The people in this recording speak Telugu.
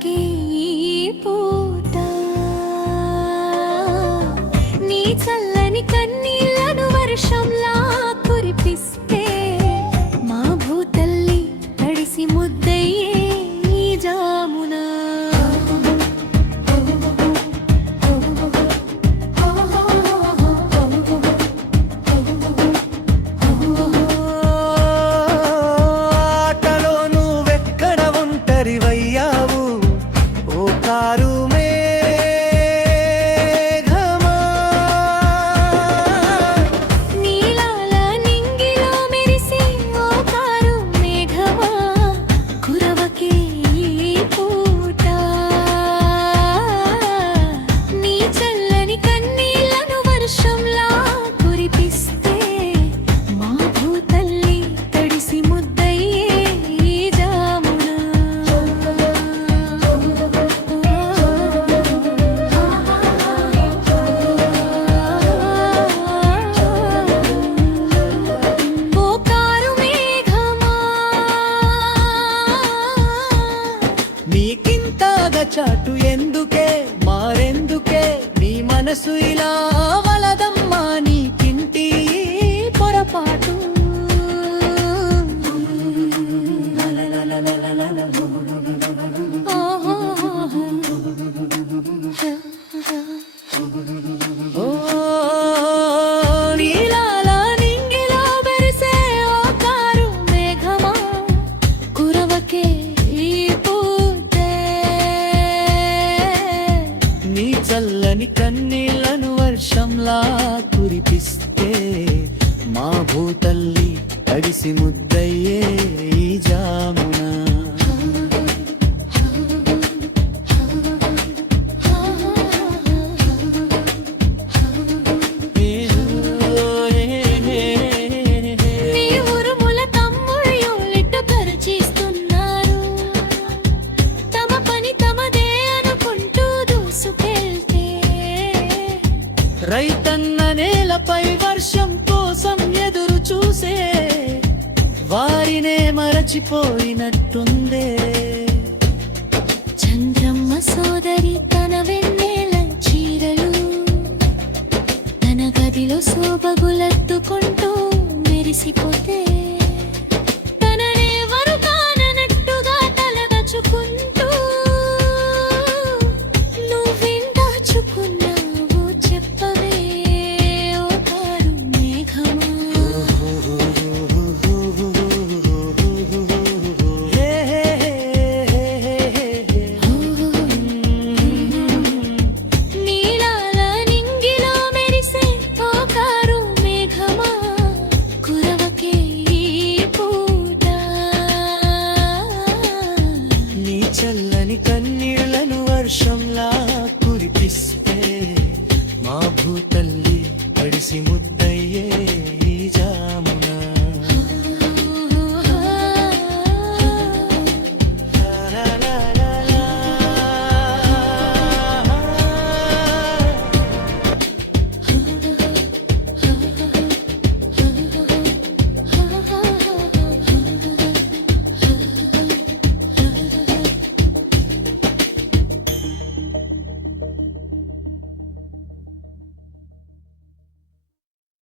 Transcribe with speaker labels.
Speaker 1: కురవకే ఈ పూట నీ చల్లని కన్నీళ్ళను వర్షంలా కురిపిస్తే
Speaker 2: ఎందుకే మారెందుకే నీ మనసు ఇలా చల్లని కన్నీళ్ళను వర్షంలా కురిపిస్తే మా భూతల్లి తడిసి ముద్దయ్యే రైతన్న నేలపై వర్షం కోసం ఎదురు చూసే వారినే మరచిపోయినట్టుందే.
Speaker 1: చంద్రమ్మ సోదరి తన వెన్నెల చీరలు తన గదిలో శోభగులెత్తుకుంటూ మెరిసిపోతే చల్లని కన్నీళ్ళను వర్షంలా కురిపిస్తే మా భూతల్లి అడిసి ముద్దయ్యే